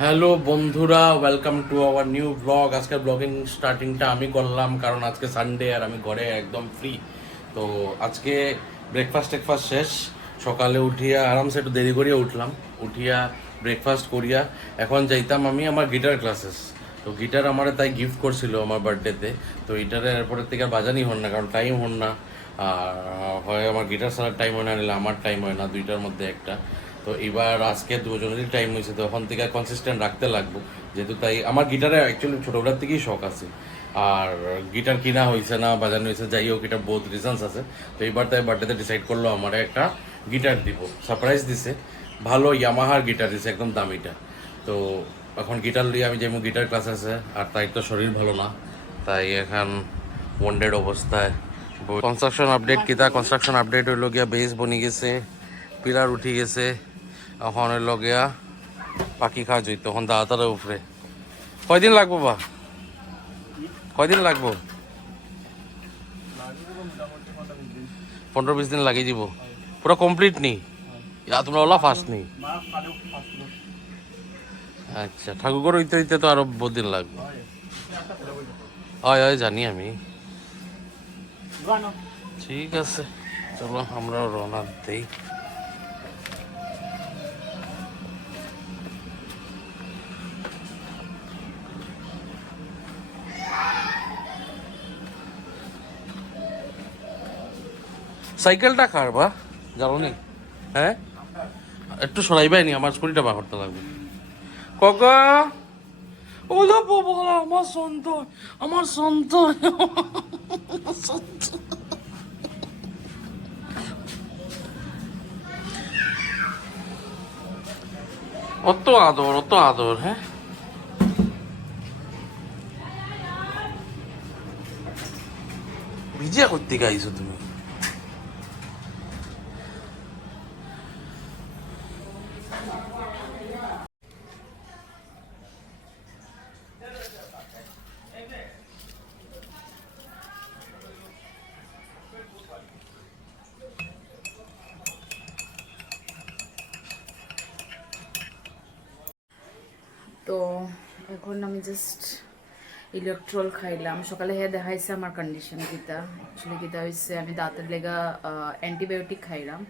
Hello বন্ধুরা, welcome to our new blog. আজকের blogging স্টার্টিংটা আমি করলাম কারণ আজকে সানডে আর আমি ঘরে একদম ফ্রি। তো আজকে ব্রেকফাস্ট শেষ। সকালে উঠিয়া আরামসে একটু দেরি করিয়া উঠলাম, উঠিয়া ব্রেকফাস্ট করিয়া এখন যাইতাম আমি আমার গিটার ক্লাসেস। তো গিটার আমার তাই গিফট করছিল আমার বার্থডেতে। তো এটারে এরপরের থেকে বাজানি হন না, কারণ টাইম হন না। আর হয় আমার গিটার ছাড়ার টাইম হয় না, নিলে আমার টাইম হয় না, দুইটার মধ্যে একটা। তো এবার আজকে দুজনেরই টাইম হয়েছে, তো ওখান থেকে কনসিস্টেন্ট রাখতে লাগবো। যেহেতু তাই আমার গিটারে অ্যাকচুয়ালি ছোটোবেলার থেকেই শখ আছে। আর গিটার কিনা হয়েছে না, বাজানো হয়েছে, যাই হোক, এটা বহুত রিজনস আছে। তো এইবার তাই বার্থডেতে ডিসাইড করলো আমার একটা গিটার দিব, সারপ্রাইজ দিছে। ভালো ইয়ামাহার গিটার দিছে, একদম দামিটা। তো এখন গিটার লিয়ে আমি যেমন গিটার ক্লাস আছে, আর তাই তো শরীর ভালো না, তাই এখন ওয়ান্ডেড অবস্থায়। কনস্ট্রাকশন আপডেট হইল গিয়া, বেস বনি গেছে, পিলার উঠি গেছে, এখন হইল গিয়া পাখি খাওয়া যাই, তখন দাঁড়াতার উপরে। কয়দিন লাগবো বা, কয়দিন লাগবো? 15-20 দিন লাগিয়ে দিব, পুরো কমপ্লিট নি? তোমরা ওলা ফার্স্ট নি? আচ্ছা, ঠাকুর হইতে হইতে তো আরো বহুত দিন লাগবে। হয় হয়, জানি আমি। ঠিক আছে, চলো আমরা রওনা দেই। সাইকেলটা কার বা, জানো নি? হ্যাঁ, একটু সরাইবাই নি, আমার স্কুটিটা বার করতে লাগবে। ককা, ওলা বাবা, আমার সন্তান, আমার সন্তান, আমার সন্তান। অত আদর, অত আদর, হ্যাঁ। ভিজিয়া করতে গাইছো তুমি? তো এখন আমি জাস্ট ইলেকট্রল খাইলাম। সকালে হে দেখাইছে আমার কন্ডিশন কিতা। অ্যাকচুয়ালি কিতা হয়েছে, আমি দাঁতের লেগা অ্যান্টিবায়োটিক খাইলাম।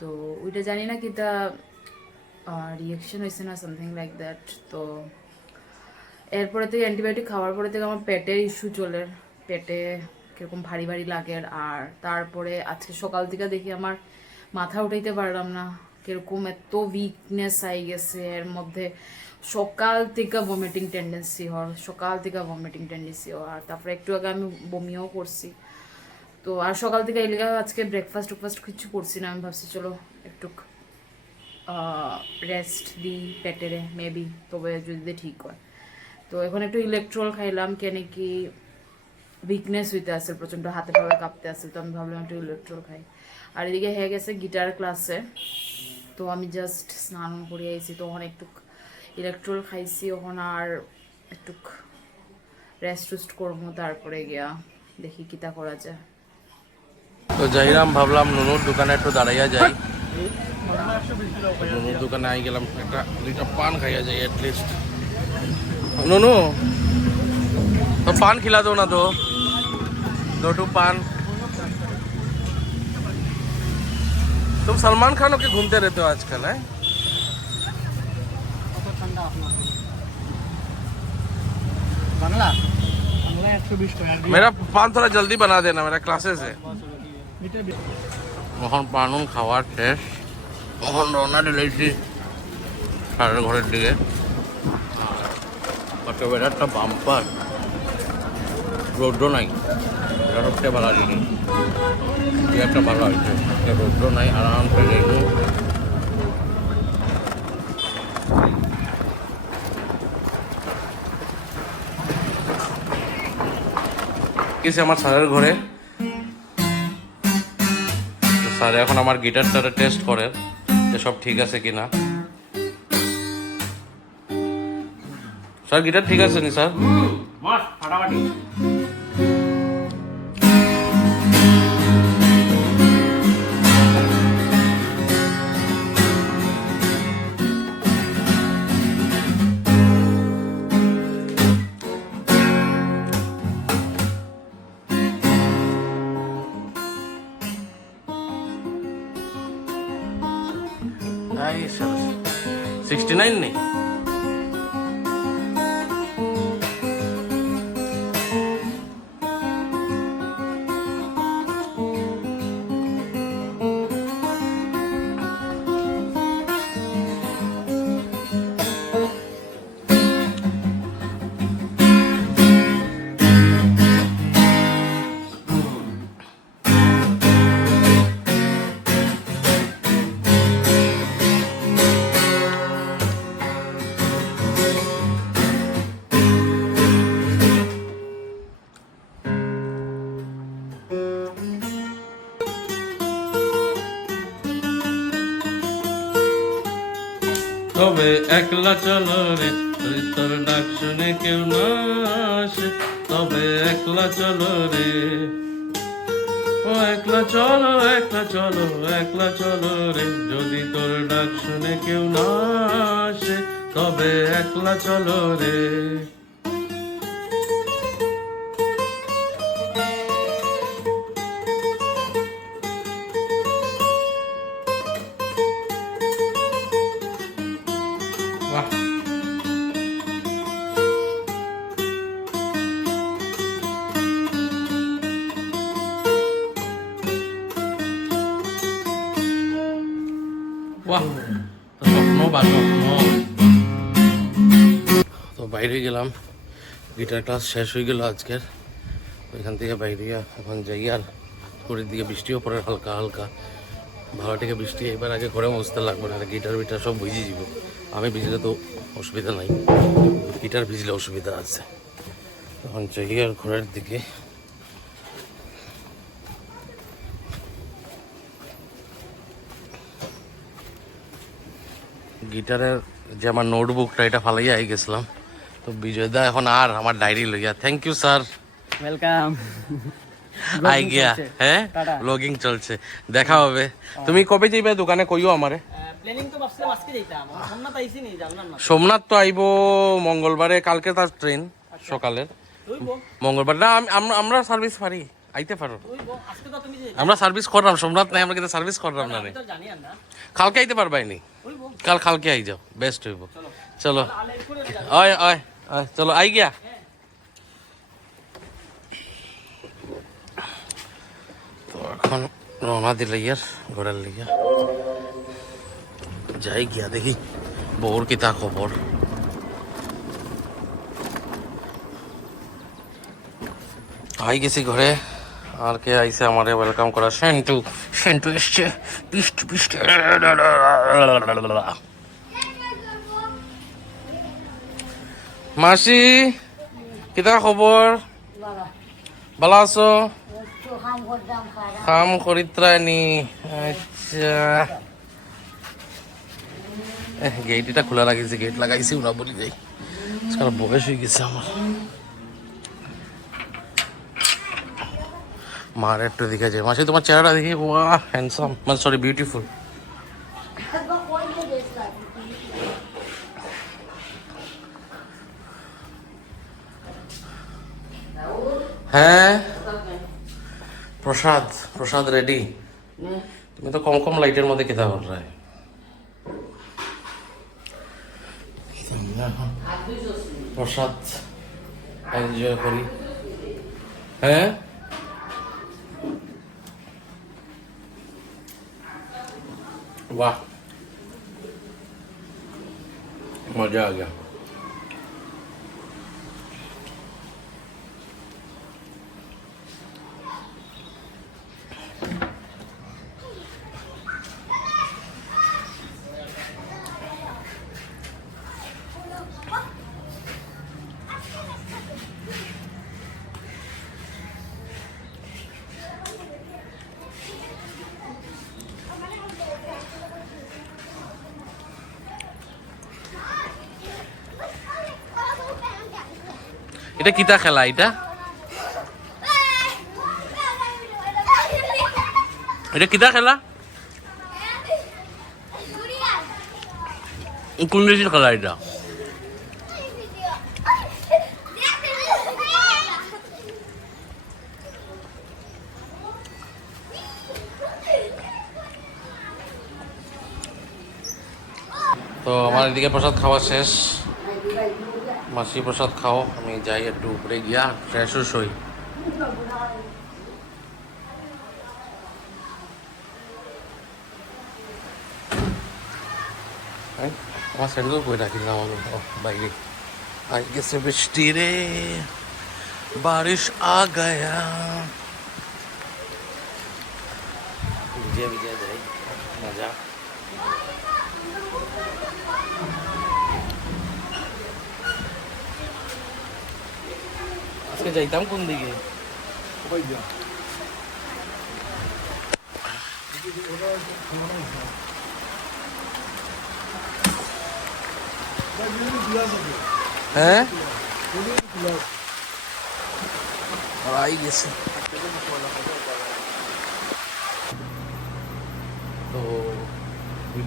তো ওইটা জানি না কিতা রিয়েকশন হয়েছে না, সামথিং লাইক দ্যাট। তো এরপরে থেকে অ্যান্টিবায়োটিক খাওয়ার পরে থেকে আমার পেটের ইস্যু চলে, পেটে কিরকম ভারী ভারী লাগে। আর তারপরে আজকে সকাল থেকে দেখি আমার মাথা উঠাইতে পারলাম না, কিরকম এত উইকনেস আই গেছে। এর মধ্যে সকাল থেকে ভমিটিং টেন্ডেন্সি আর তারপরে একটু আগে আমি বমিও করছি। তো আর সকাল থেকে এই লেগে আজকে ব্রেকফাস্ট কিছু করছি না। আমি ভাবছি চলো একটু রেস্ট দিই পেটেরে, মেবি তবে যদি ঠিক হয়। তো এখন একটু ইলেকট্রল খাইলাম, কেন কি উইকনেস হইতে আছে, প্রচণ্ড হাতে পায়ে কাঁপতে আছে। তো আমি ভাবলাম একটু ইলেকট্রল খাই। আর এদিকে হয়ে গেছে গিটার ক্লাসে, তো আমি জাস্ট স্নান করে আইছি, তখন একটু ইলেকট্রল খাইছি। ওখানে আর একটু রেস্ট করবো, তারপরে গিয়া দেখি কিতা করা যায়। তো যাইরাম, ভাবলাম নুনুর দোকানে একটু দাঁড়াইয়া যাই। নুনুর দোকানে আই গেলাম, একটা দুইটা পান খাইয়া যাই এটলিস্ট। নুনু, तो पान खिला दो ना, दो टू पान। तुम सलमान खानों के घूमते रहते हो आजकल, है? बांग्ला बांग्ला 120 টাকা। मेरा पान थोड़ा जल्दी बना देना, मेरा क्लासेस है। এখন পানুন খাওয়ার টেস্ট, এখন রওনা দিলেছি সারের ঘরের দিকে। কত বেড়াটা বাম্পার, রৌদ্র নাই, এটা সবচেয়ে ভালো জিনিস। একটা ভালো হয়েছে, রৌদ্র নাই, আরামসে যাইব। গেছি আমার স্যারের ঘরে। স্যার এখন আমার গিটারটা টেস্ট করে যে সব ঠিক আছে কিনা। স্যার গিটার ঠিক আছে নি স্যার? ফাটাফাটি। 69 নেই? তবে একলা চলো রে, তোর ডাক শুনে কেউ না আসে, তবে একলা চলো রে, ও একলা চলো, একলা চলো, একলা চলো রে, যদি তোর ডাক শুনে কেউ না আসে, তবে একলা চলো রে। বাহ, বাহ, তো স্বপ্ন বা স্বপ্ন। তো বাইরে গেলাম, গিটার ক্লাস শেষ হয়ে গেল আজকের। ওইখান থেকে বাইরে এখন যাই, আর উপরের দিকে বৃষ্টিও পড়ে হালকা হালকা। ভালো থেকে বৃষ্টি এবার আগে ঘরে বসতে লাগবে না, গিটার বিটার সব ভিজে যাব। আমি ভিজলে তো অসুবিধা নাই, গিটার ভিজলে অসুবিধা আছে। এখন যাই আর ঘরের দিকে। গিটারের যে আমার নোটবুকটা এটা ফালাইয়া আই গেছিলাম, তো বিজয়দা এখন আর আমার ডায়েরি লইয়া। Thank you sir, welcome. আই গিয়া। হ্যাঁ, ব্লগিং চলছে, দেখা হবে। তুমি কবে যাইবে দোকানে কইও আমারে। প্ল্যানিং তো ভাবছিলাম আজকে যাইতাম, সোমনাথ আইছি নি জানলাম না। সোমনাথ তো আইবো মঙ্গলবারে, কালকে তার ট্রেন সকালের। মঙ্গলবার না, আমরা সার্ভিস পারি, আইতে পারো। আজকে তো তুমি আমরা সার্ভিস করলাম, সোমনাথ নাই, আমরা কিন্তু সার্ভিস করলাম না রে। তো জানি না। কালকে আইতে পারবাইনি, কালকে আই যাও, বেস্ট হইব। চলো ওই ওই ওই, চলো আই গিয়া। তো এখন রওনা দিলে ইয়ার ঘোরার লিগা যাই গিয়া, দেখি বউর কিতা খবর। আই গেছি ঘরে, আর কে আইছে আমারে ওয়েলকাম করা? সেন্টু, সেন্টু এসছে। পিষ্ট পিষ্ট, মাসি কিতা খবর? ভালো আছো? কাম করিত্রানি? আচ্ছা, গেট এটা খোলা লাগিয়েছে, গেট লাগাইছি না বলি যাই, বয়স হয়ে গেছে আমার। মার একটু দেখে যায়, মাসি তোমার চেহারাটা দেখি, ওয়া হ্যান্ডসাম, মানে সরি বিউটিফুল। হ্যাঁ প্রসাদ, প্রসাদ রেডি। তুমি তো কম কম লাইটের মধ্যে কেতা কর রায়। প্রসাদ এনজয় করি। হ্যাঁ वाह, मजा आ गया। এটা কিতা খেলা? এটা এটা কিতা খেলা? কোন দেশের খেলা এটা? তো আমার এদিকে প্রসাদ খাওয়া শেষ, মাসি প্রসাদ খাও, আমি যাই একটু উপরে গিয়া ফ্রেশ হই। আমার স্যান্ডেল কই রাখিলাম আমি বাইরে, আই গেছে বৃষ্টি রে, বারিশ আ গয়া, ভিজে ভিজে যাই, মজা। আজকে যাইতাম কোন দিকে? হ্যাঁ আই গেছে। তো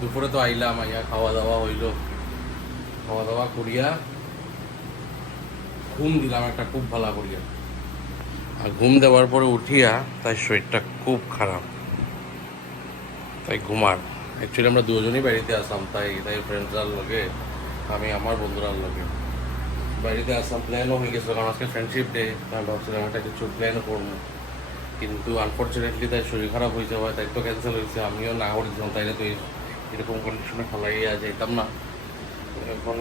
দুপুরে তো আইলাম, আইয়া খাওয়া দাওয়া হইলো, খাওয়া দাওয়া করিয়া ঘুম দিলাম একটা খুব ভালো করিয়া। আর ঘুম দেওয়ার পরে উঠিয়া তাই শরীরটা খুব খারাপ, তাই ঘুমার। অ্যাকচুয়ালি আমরা দুজনই বাড়িতে আসলাম, তাই তাই ফ্রেন্ডসরার লগে, আমি আমার বন্ধুরার লগে বাড়িতে আসলাম। প্ল্যানও হয়ে গেছিলো, কারণ আজকে ফ্রেন্ডশিপ ডে, আমি ভাবছিলাম একটা কিছু প্ল্যানও করবো, কিন্তু আনফর্চুনেটলি তাই শরীর খারাপ হয়েছে, হয় তাই তো ক্যান্সেল হয়েছে। আমিও না করেছিলাম, তাইলে তো এরকম কন্ডিশনে ফেলাইয়া যেতাম না। এখন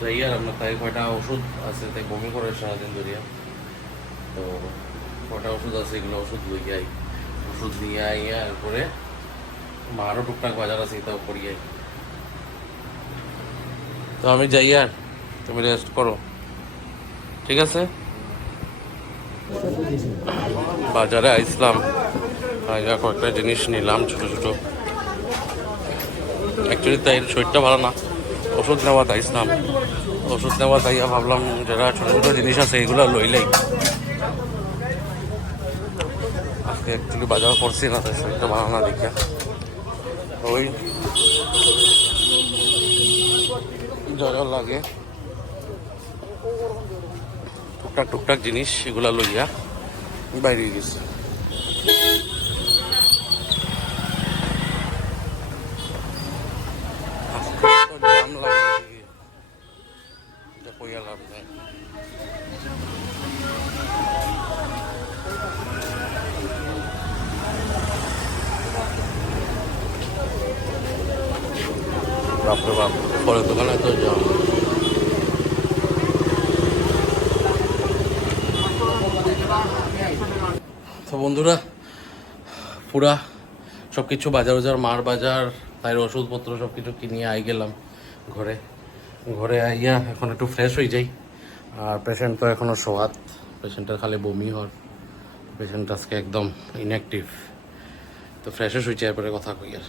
যাই আর আপনার তাই কয়টা ওষুধ আছে, তাই বমি করে সারাদিন ধরিয়া। তো কয়টা ওষুধ আছে, এগুলো ওষুধ লই যাই, ওষুধ নিয়ে আইয়া এরপরে মারও টুকটাক বাজার আছে, এটাও করি আই। তো আমি যাই আর তুমি রেস্ট করো, ঠিক আছে? বাজারে আইসলাম, আইয়া কয়েকটা জিনিস নিলাম ছোটো ছোটো। অ্যাকচুয়ালি তাই শরীরটা ভালো না, ওষুধ নেওয়া তাইছিলাম, ওষুধ নেওয়া তাইয়া ভাবলাম যারা ছোটো ছোটো জিনিস আছে এগুলো লইলেই। আজকে অ্যাকচুয়ালি বাজার করছি না, তাই শরীরটা ভালো না দেখিয়া ওই যারা লাগে টুকটাক টুকটাক জিনিস এগুলা লইয়া বাইরে গেছি। জাম লাগে কইয়া লাভ নাই। বাপরে বাপ, ফলের দোকানে তো জাম। তো বন্ধুরা, পুরা সব কিছু বাজার মার বাজার, তাই ওষুধপত্র সব কিছু কিনিয়ে আই গেলাম ঘরে। ঘরে আইয়া এখন একটু ফ্রেশ হয়ে যাই। আর পেশেন্ট তো এখনও সোয়াত, পেশেন্টের খালি বমি হওয়ার, পেশেন্ট আজকে একদম ইনঅ্যাক্টিভ। তো ফ্রেশ হয়েছে, এরপরে কথা কই আর।